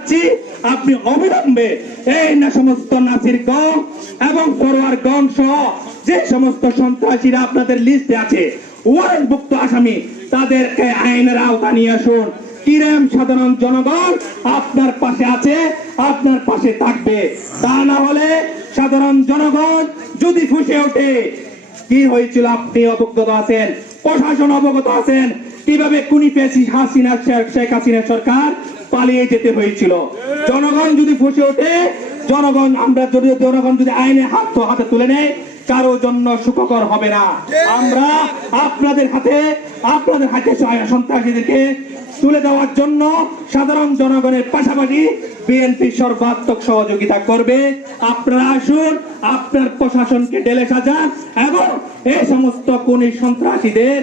চাচ্ছি আপনি অবিলম্বে এই না সমস্ত নাসির গং এবং ফরোয়ার গং সহ যে সমস্ত সন্ত্রাসীরা আপনাদের লিস্টে আছে, ওয়ারেন্টভুক্ত আসামি, তাদেরকে আইনের আওতা নিয়ে আসুন। কিরেম সাধারণ জনগণ আপনার পাশে আছে, আপনার পাশে থাকবে। তা না হলে সাধারণ জনগণ যদি ফুসে ওঠে, কি হয়েছিল? আপনি অবগত আছেন? প্রশাসন অবগত আছেন? কীভাবে কুনি পেয়েছি হাসিনা, শেখ হাসিনা সরকার পালিয়ে যেতে হয়েছিল। জনগণ যদি ফুসে ওঠে, জনগণ, আমরা যদি জনগণ যদি আইনে হাত তো হাতে তুলে নেয় কারও জন্য সুখকর হবে না। আমরা আপনাদের হাতে আপনাদের হাতে সন্ত্রাসীদেরকে তুলে দেওয়ার জন্য সাধারণ জনগণের পাশাপাশি বিএনপি সর্বাত্মক সহযোগিতা করবে। আপনারা আসুন, আপনার প্রশাসনকে ডেলে সাজান এবং এই সমস্ত কোন সন্ত্রাসীদের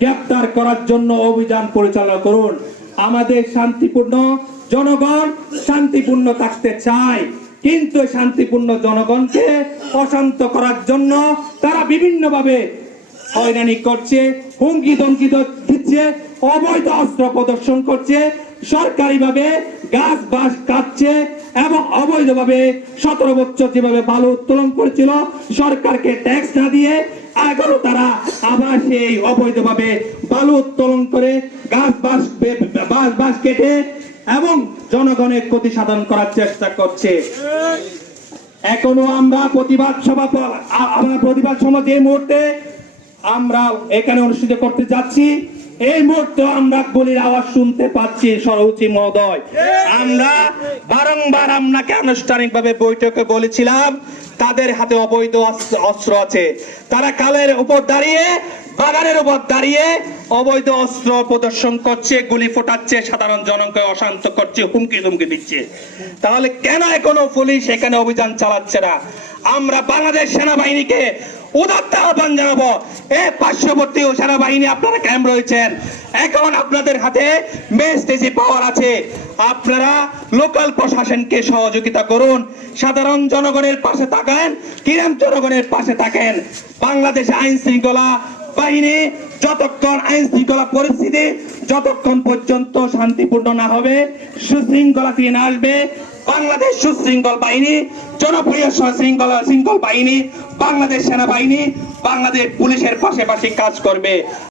গ্রেপ্তার করার জন্য অভিযান পরিচালনা করুন। আমাদের শান্তিপূর্ণ জনগণ শান্তিপূর্ণ থাকতে চায়। কিন্তু শান্তিপূর্ণ জনগণকে অশান্ত করার জন্য তারা বিভিন্নভাবে হয়রানি করছে, হুমকি ধমকি দিচ্ছে, অবৈধ অস্ত্র প্রদর্শন করছে, সরকারিভাবে গাছ বাস কাটছে এবং অবৈধভাবে সতেরো বছর যেভাবে বালু উত্তোলন করেছিল, সরকারকে ট্যাক্স না দিয়ে এখনও তারা আবার সেই অবৈধভাবে বালু উত্তোলন করে গাছ বাস বাস বাস কেটে এবং জনগণের ক্ষতি সাধন করার চেষ্টা করছে। এখনও আমরা প্রতিবাদ সভা আমরা প্রতিবাদ সভা যে মুহূর্তে আমরা এখানে অনুষ্ঠিত করতে যাচ্ছি এই মুহূর্তে আমরা গুলির আওয়াজ শুনতে পাচ্ছি সরৌচি মহোদয়। আমরা বারংবার আপনাকে আনুষ্ঠানিকভাবে বৈঠকে বলেছিলাম তাদের হাতে অবৈধ অস্ত্র- আছে। তারা কালের উপর দাঁড়িয়ে বাগানের উপর দাঁড়িয়ে অবৈধ অস্ত্র প্রদর্শন করছে গুলি ফোটাচ্ছে সাধারণ জনকে অশান্ত করছে হুমকি ধুমকি দিচ্ছে। তাহলে কেন এখনও পুলিশ এখানে অভিযান চালাচ্ছে না? আমরা বাংলাদেশ সেনাবাহিনীকে উদাত্ত আহ্বান জানাব পার্শ্ববর্তী আপনারা রয়েছেন? এখন আপনাদের হাতে মেসটেজি পাওয়ার আছে। আপনারা লোকাল প্রশাসনকে সহযোগিতা করুন। সাধারণ জনগণের পাশে থাকেন, কিরাম জনগণের পাশে থাকেন। বাংলাদেশ আইন শৃঙ্খলা বাহিনী যতক্ষণ আইন শৃঙ্খলা পরিস্থিতি যতক্ষণ পর্যন্ত শান্তিপূর্ণ না হবে, সুশৃঙ্খলা ফিরে আসবে, বাংলাদেশ সুশৃঙ্খল বাহিনী জনপ্রিয় শৃঙ্খল শৃঙ্খল বাহিনী বাংলাদেশ সেনাবাহিনী বাংলাদেশ পুলিশের পাশাপাশি কাজ করবে।